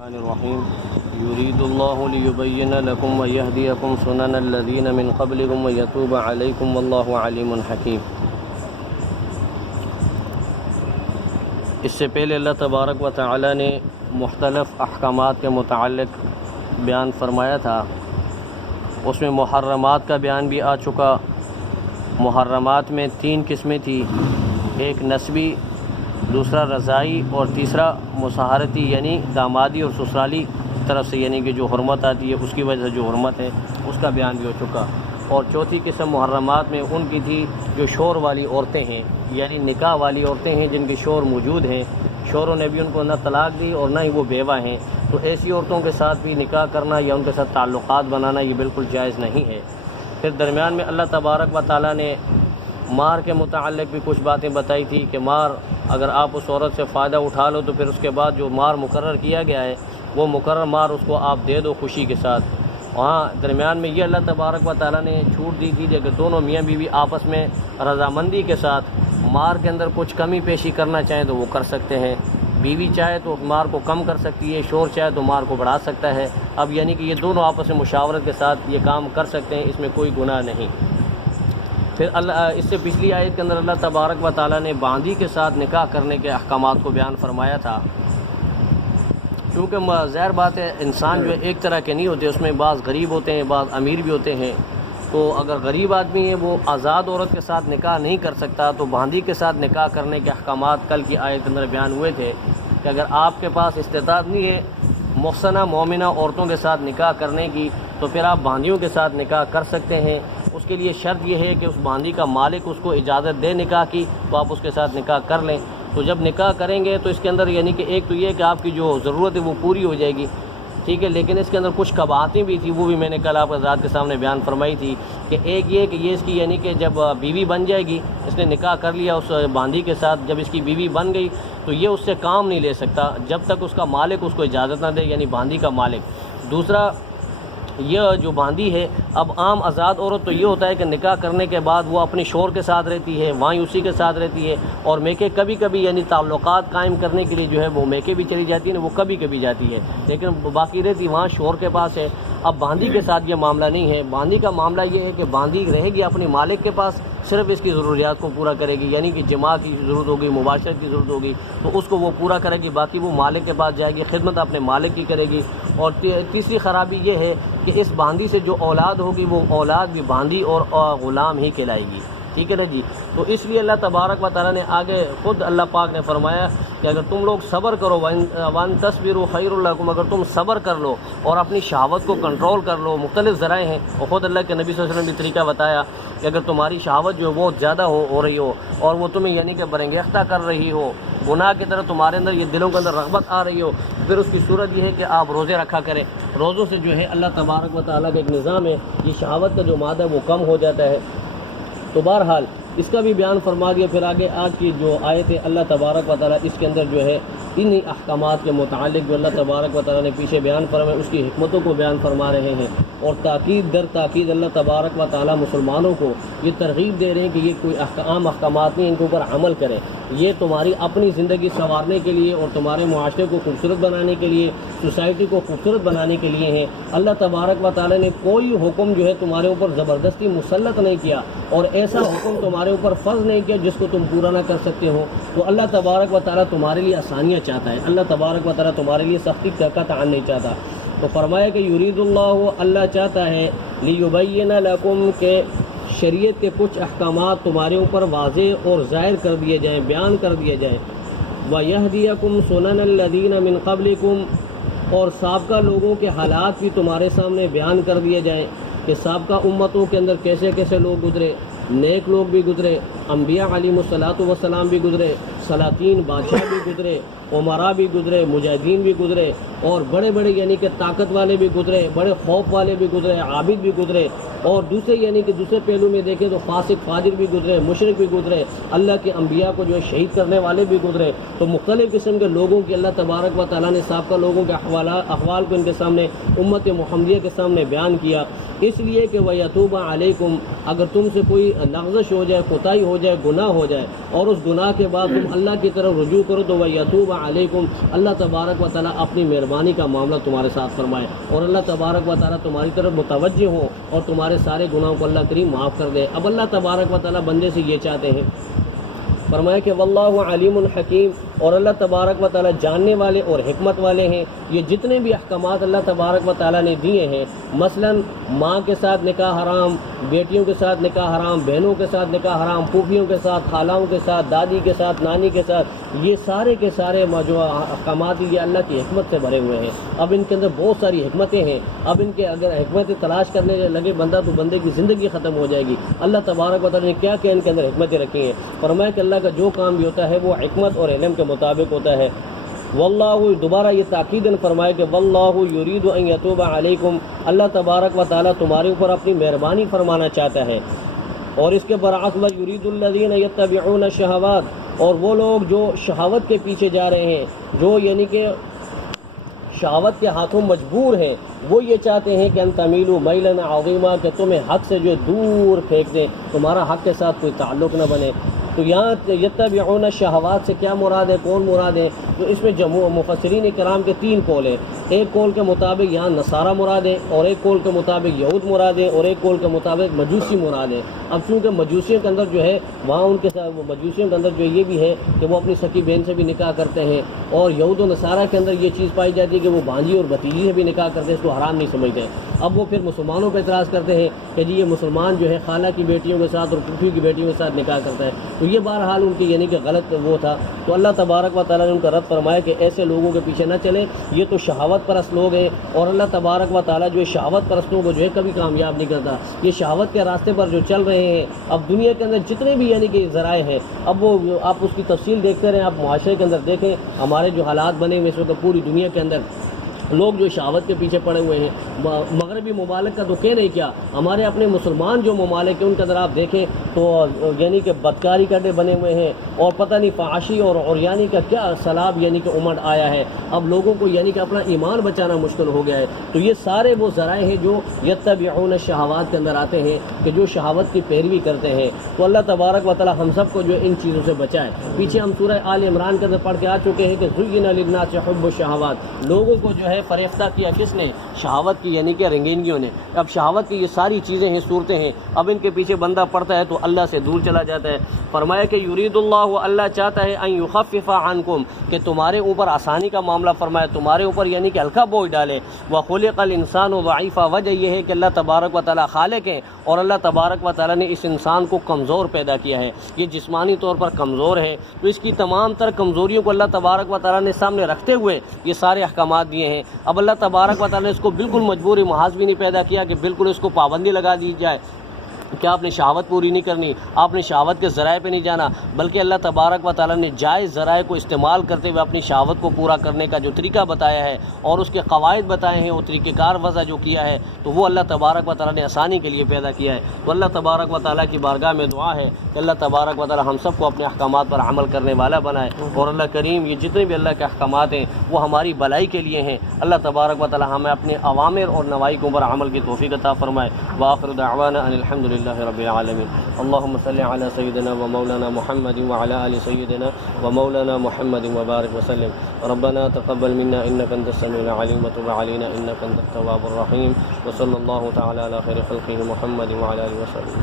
الرحمن الرحیم یرید اللہ لیبین لکم ویہدیکم سنن الذین من قبلکم ویتوب علیکم واللہ علیم حکیم۔ اس سے پہلے اللہ تبارک و تعالی نے مختلف احکامات کے متعلق بیان فرمایا تھا۔ اس میں محرمات کا بیان بھی آ چکا۔ محرمات میں 3 قسمیں تھی، ایک نسبی، دوسرا رضائی اور تیسرا مساہرتی یعنی دامادی اور سسرالی طرف سے، یعنی کہ جو حرمت آتی ہے اس کی وجہ سے جو حرمت ہے اس کا بیان بھی ہو چکا۔ اور چوتھی قسم محرمات میں ان کی تھی جو شور والی عورتیں ہیں، یعنی نکاح والی عورتیں ہیں جن کے شور موجود ہیں، شوروں نے بھی ان کو نہ طلاق دی اور نہ ہی وہ بیوہ ہیں، تو ایسی عورتوں کے ساتھ بھی نکاح کرنا یا ان کے ساتھ تعلقات بنانا یہ بالکل جائز نہیں ہے۔ پھر درمیان میں اللہ تبارک و تعالیٰ نے مار کے متعلق بھی کچھ باتیں بتائی تھی کہ مار اگر آپ اس عورت سے فائدہ اٹھا لو تو پھر اس کے بعد جو مار مقرر کیا گیا ہے وہ مقرر مار اس کو آپ دے دو خوشی کے ساتھ۔ وہاں درمیان میں یہ اللہ تبارک و تعالیٰ نے چھوٹ دی تھی کہ اگر دونوں میاں بیوی آپس میں رضامندی کے ساتھ مار کے اندر کچھ کمی پیشی کرنا چاہیں تو وہ کر سکتے ہیں۔ بیوی چاہے تو مار کو کم کر سکتی ہے، شور چاہے تو مار کو بڑھا سکتا ہے۔ اب یعنی کہ یہ دونوں آپس میں مشاورت کے ساتھ یہ کام کر سکتے ہیں، اس میں کوئی گناہ نہیں۔ پھر اس سے پچھلی آیت کے اندر اللہ تبارک و تعالیٰ نے باندھی کے ساتھ نکاح کرنے کے احکامات کو بیان فرمایا تھا۔ چونکہ ظاہر بات ہے انسان جو ہے ایک طرح کے نہیں ہوتے، اس میں بعض غریب ہوتے ہیں، بعض امیر بھی ہوتے ہیں۔ تو اگر غریب آدمی ہے وہ آزاد عورت کے ساتھ نکاح نہیں کر سکتا تو باندھی کے ساتھ نکاح کرنے کے احکامات کل کی آیت کے اندر بیان ہوئے تھے کہ اگر آپ کے پاس استطاعت نہیں ہے محسنہ مومنہ عورتوں کے ساتھ نکاح کرنے کی تو پھر آپ باندھیوں کے ساتھ نکاح کر سکتے ہیں۔ اس کے لیے شرط یہ ہے کہ اس باندھی کا مالک اس کو اجازت دے نکاح کی تو آپ اس کے ساتھ نکاح کر لیں۔ تو جب نکاح کریں گے تو اس کے اندر یعنی کہ ایک تو یہ کہ آپ کی جو ضرورت ہے وہ پوری ہو جائے گی، ٹھیک ہے، لیکن اس کے اندر کچھ قباحتیں بھی تھیں، وہ بھی میں نے کل آپ حضرات کے سامنے بیان فرمائی تھی کہ ایک یہ کہ یہ اس کی یعنی کہ جب بیوی بن جائے گی، اس نے نکاح کر لیا اس باندھی کے ساتھ، جب اس کی بیوی بن گئی تو یہ اس سے کام نہیں لے سکتا جب تک اس کا مالک اس کو اجازت نہ دے، یعنی باندھی کا مالک۔ دوسرا یہ جو باندھی ہے، اب عام آزاد عورت تو یہ ہوتا ہے کہ نکاح کرنے کے بعد وہ اپنی شور کے ساتھ رہتی ہے، وہیں اسی کے ساتھ رہتی ہے، اور میکے کبھی کبھی یعنی تعلقات قائم کرنے کے لیے جو ہے وہ میکے بھی چلی جاتی ہے، وہ کبھی کبھی جاتی ہے، لیکن باقی رہتی وہاں شور کے پاس ہے۔ اب باندھی کے ساتھ یہ معاملہ نہیں ہے۔ باندھی کا معاملہ یہ ہے کہ باندھی رہے گی اپنے مالک کے پاس، صرف اس کی ضروریات کو پورا کرے گی، یعنی کہ جماع کی ضرورت ہوگی، مباشرت کی ضرورت ہوگی تو اس کو وہ پورا کرے گی، باقی وہ مالک کے پاس جائے گی، خدمت اپنے مالک کی کرے گی۔ اور تیسری خرابی یہ ہے کہ اس باندھی سے جو اولاد ہوگی وہ اولاد بھی باندھی اور غلام ہی کہلائے گی، ٹھیک ہے نا جی۔ تو اس لیے اللہ تبارک و تعالیٰ نے آگے خود اللہ پاک نے فرمایا کہ اگر تم لوگ صبر کرو وَإِن تَصْبِرُوا خَيْرٌ لَكُمْ، اگر تم صبر کر لو اور اپنی شہوت کو کنٹرول کر لو، مختلف ذرائع ہیں، اور خود اللہ کے نبی صلی اللہ علیہ وسلم نے طریقہ بتایا کہ اگر تمہاری شہوت جو ہے بہت زیادہ ہو رہی ہو اور وہ تمہیں یعنی کہ برانگیختہ کر رہی ہو، گناہ کی طرح تمہارے اندر یہ دلوں کے اندر رغبت آ رہی ہو، پھر اس کی صورت یہ ہے کہ آپ روزے رکھا کریں۔ روزوں سے جو ہے اللہ تبارک و تعالیٰ کا ایک نظام ہے، یہ شہوت کا جو مادہ ہے وہ کم ہو جاتا ہے۔ تو بہرحال اس کا بھی بیان فرما دیا۔ پھر آگے آج کی جو آیت ہے اللہ تبارک و تعالیٰ اس کے اندر جو ہے انہی احکامات کے متعلق جو اللہ تبارک و تعالیٰ نے پیچھے بیان فرمایا اس کی حکمتوں کو بیان فرما رہے ہیں، اور تاکید در تاکید اللہ تبارک و تعالیٰ مسلمانوں کو یہ ترغیب دے رہے ہیں کہ یہ کوئی عام احکامات نہیں، ان کے اوپر عمل کریں، یہ تمہاری اپنی زندگی سنوارنے کے لیے اور تمہارے معاشرے کو خوبصورت بنانے کے لیے، سوسائٹی کو خوبصورت بنانے کے لیے ہیں۔ اللہ تبارک و تعالیٰ نے کوئی حکم جو ہے تمہارے اوپر زبردستی مسلط نہیں کیا اور ایسا حکم تمہارے اوپر فرض نہیں کیا جس کو تم پورا نہ کر سکتے ہو۔ تو اللہ تبارک و تعالیٰ تمہارے لیے آسانیاں چاہتا ہے، اللہ تبارک و تعالیٰ تمہارے لیے سختی کا قطعاً نہیں چاہتا۔ تو فرمایا کہ یرید اللہ، اللہ چاہتا ہے لیبین لکم، کہ شریعت کے کچھ احکامات تمہارے اوپر واضح اور ظاہر کر دیے جائیں، بیان کر دیے جائیں۔ ویہدیکم سنن الذین من قبلکم، اور سابقہ لوگوں کے حالات بھی تمہارے سامنے بیان کر دیے جائیں کہ سابقہ امتوں کے اندر کیسے کیسے لوگ گزرے، نیک لوگ بھی گزرے، انبیاء علیہ الصلاۃ والسلام بھی گزرے، سلاطین بادشاہ بھی گزرے، عمراء بھی گزرے، مجاہدین بھی گزرے، اور بڑے بڑے یعنی کہ طاقت والے بھی گزرے، بڑے خوف والے بھی گزرے، عابد بھی گزرے، اور دوسرے یعنی کہ دوسرے پہلو میں دیکھیں تو فاسق فاجر بھی گزرے، مشرک بھی گزرے، اللہ کے انبیاء کو جو ہے شہید کرنے والے بھی گزرے۔ تو مختلف قسم کے لوگوں کی اللہ تبارک و تعالیٰ نے سابقہ لوگوں کے احوال کو ان کے سامنے امت محمدیہ کے سامنے بیان کیا۔ اس لیے کہ وَيَتُوبَ عَلَيْكُمْ، اگر تم سے کوئی لغزش ہو جائے، کوتاہی ہو جائے، گناہ ہو جائے، اور اس گناہ کے بعد تم اللہ کی طرف رجوع کرو تو وَيَتُوبَ عَلَيْكُمْ، اللہ تبارک و تعالیٰ اپنی مہربانی کا معاملہ تمہارے ساتھ فرمائے، اور اللہ تبارک و تعالیٰ تمہاری طرف متوجہ ہو اور تمہارے سارے گناہوں کو اللہ کریم معاف کر دے۔ اب اللہ تبارک و تعالیٰ بندے سے یہ چاہتے ہیں، فرمایا کہ واللہ علیم الحکیم، اور اللہ تبارک و تعالیٰ جاننے والے اور حکمت والے ہیں۔ یہ جتنے بھی احکامات اللہ تبارک و تعالیٰ نے دیے ہیں، مثلا ماں کے ساتھ نکاح حرام، بیٹیوں کے ساتھ نکاح حرام، بہنوں کے ساتھ نکاح حرام، پھوپھیوں کے ساتھ، خالاؤں کے ساتھ، دادی کے ساتھ، نانی کے ساتھ، یہ سارے کے سارے جو احکامات یہ اللہ کی حکمت سے بھرے ہوئے ہیں۔ اب ان کے اندر بہت ساری حکمتیں ہیں، اب ان کے اگر حکمتیں تلاش کرنے لگے بندہ تو بندے کی زندگی ختم ہو جائے گی۔ اللہ تبارک و تعالیٰ نے کیا کیا ان کے اندر حکمتیں رکھی ہیں، فرمایا کہ اللہ کا جو کام بھی ہوتا ہے وہ حکمت اور علم کے مطابق ہوتا ہے۔ واللہ، دوبارہ یہ تاکیداً فرمائے کہ واللہ یرید ان یتوب علیکم، اللہ تبارک و تعالیٰ تمہارے اوپر اپنی مہربانی فرمانا چاہتا ہے۔ اور اس کے برعکس یرید الذین یتبعون الشہوات، اور وہ لوگ جو شہوت کے پیچھے جا رہے ہیں، جو یعنی کہ شہوت کے ہاتھوں مجبور ہیں، وہ یہ چاہتے ہیں کہ ان تمیلوا میلا عظیما، کہ تمہیں حق سے جو دور پھینک دیں، تمہارا حق کے ساتھ کوئی تعلق نہ بنے۔ تو یہاں یتبعون الشہوات سے کیا مراد ہے، کون مراد ہے؟ تو اس میں مفسرین کرام کے تین قول ہیں۔ ایک قول کے مطابق یہاں نصارہ مراد ہے، اور ایک قول کے مطابق یہود مراد ہے، اور ایک قول کے مطابق مجوسی مراد ہے۔ اب چونکہ مجوسیوں کے اندر جو ہے وہاں ان کے ساتھ مجوسیوں کے اندر جو یہ بھی ہے کہ وہ اپنی سکی بہن سے بھی نکاح کرتے ہیں، اور یہود و نصارہ کے اندر یہ چیز پائی جاتی ہے کہ وہ بھانجی اور بھتیجی سے بھی نکاح کرتے ہیں، اس کو حرام نہیں سمجھتے ہیں۔ اب وہ پھر مسلمانوں پہ اعتراض کرتے ہیں کہ جی یہ مسلمان جو ہے خالہ کی بیٹیوں کے ساتھ اور پھوپھی کی بیٹیوں کے ساتھ نکاح کرتا ہے۔ تو یہ بہرحال ان کی یعنی کہ غلط وہ تھا۔ تو اللہ تبارک و تعالیٰ نے ان کا رد فرمایا کہ ایسے لوگوں کے پیچھے نہ چلیں، یہ تو شہوت پرست لوگ ہیں، اور اللہ تبارک و تعالیٰ جو ہے شہوت پرستوں کو جو ہے کبھی کامیاب نہیں کرتا۔ یہ شہوت کے راستے پر جو چل رہے ہیں، اب دنیا کے اندر جتنے بھی یعنی کہ ذرائع ہیں، اب وہ آپ اس کی تفصیل دیکھتے رہیں، آپ معاشرے کے اندر دیکھیں ہمارے جو حالات بنے ہوئے اس وقت پوری دنیا کے اندر، لوگ جو شہوت کے پیچھے پڑے ہوئے ہیں۔ مغربی ممالک کا تو کہنے کیا، ہمارے اپنے مسلمان جو ممالک ہیں ان کے اندر آپ دیکھیں تو یعنی کہ بدکاری کا اڈے بنے ہوئے ہیں، اور پتہ نہیں فحاشی اور یعنی کہ کیا سیلاب یعنی کہ امڑ آیا ہے۔ اب لوگوں کو یعنی کہ اپنا ایمان بچانا مشکل ہو گیا ہے۔ تو یہ سارے وہ ذرائع ہیں جو یتبعون الشہوات کے اندر آتے ہیں، کہ جو شہوت کی پیروی کرتے ہیں۔ تو اللہ تبارک و تعالی ہم سب کو جو ان چیزوں سے بچائے۔ پیچھے ہم سورہ آل عمران کے اندر پڑھ کے آ چکے ہیں کہ زُیِّنَ لِلنَّاسِ حُبُّ الشہوات، لوگوں کو جو ہے فریفتہ کیا کس نے؟ شہوت کی یعنی کہ رنگینیوں نے۔ اب شہوت کی یہ ساری چیزیں ہیں، صورتیں ہیں، اب ان کے پیچھے بندہ پڑتا ہے تو اللہ سے دور چلا جاتا ہے۔ فرمایا کہ یرید اللہ، اللہ چاہتا ہے ان یخفف عنکم، کہ تمہارے اوپر آسانی کا معاملہ فرمائے، تمہارے اوپر یعنی کہ ہلکا بوجھ ڈالے۔ وخلق الانسان ضعیفا، وجہ یہ ہے کہ اللہ تبارک و تعالیٰ خالق ہے، اور اللہ تبارک و تعالیٰ نے اس انسان کو کمزور پیدا کیا ہے، یہ جسمانی طور پر کمزور ہے۔ تو اس کی تمام تر کمزوریوں کو اللہ تبارک و تعالیٰ نے سامنے رکھتے ہوئے یہ سارے احکامات دیے ہیں۔ اب اللہ تبارک و تعالیٰ نے اس کو بالکل مجبوری محاذ بھی نہیں پیدا کیا کہ بالکل اس کو پابندی لگا دی جائے کہ آپ نے شہوت پوری نہیں کرنی، آپ نے شہوت کے ذرائع پہ نہیں جانا، بلکہ اللہ تبارک و تعالیٰ نے جائز ذرائع کو استعمال کرتے ہوئے اپنی شہوت کو پورا کرنے کا جو طریقہ بتایا ہے اور اس کے قواعد بتائے ہیں، وہ طریقہ کار وضع جو کیا ہے، تو وہ اللہ تبارک و تعالیٰ نے آسانی کے لیے پیدا کیا ہے۔ تو اللہ تبارک و تعالیٰ کی بارگاہ میں دعا ہے کہ اللہ تبارک و تعالیٰ ہم سب کو اپنے احکامات پر عمل کرنے والا بنائے، اور اللہ کریم یہ جتنے بھی اللہ کے احکامات ہیں وہ ہماری بھلائی کے لیے ہیں۔ اللہ تبارک و تعالیٰ ہمیں اپنے اوامر اور نواہی کے اوپر عمل کی توفیق عطا فرمائے۔ وآخر دعوانا ان الحمد للہ رب العالمین۔ اللهم صل على سيدنا ومولانا محمد وعلى آل سيدنا ومولانا محمد وبارك وسلم. ربنا تقبل منا إنك أنت السميع العليم وتب علينا إنك أنت التواب الرحيم. وصلى الله تعالى على خير خلقه محمد وعلى آله وسلم.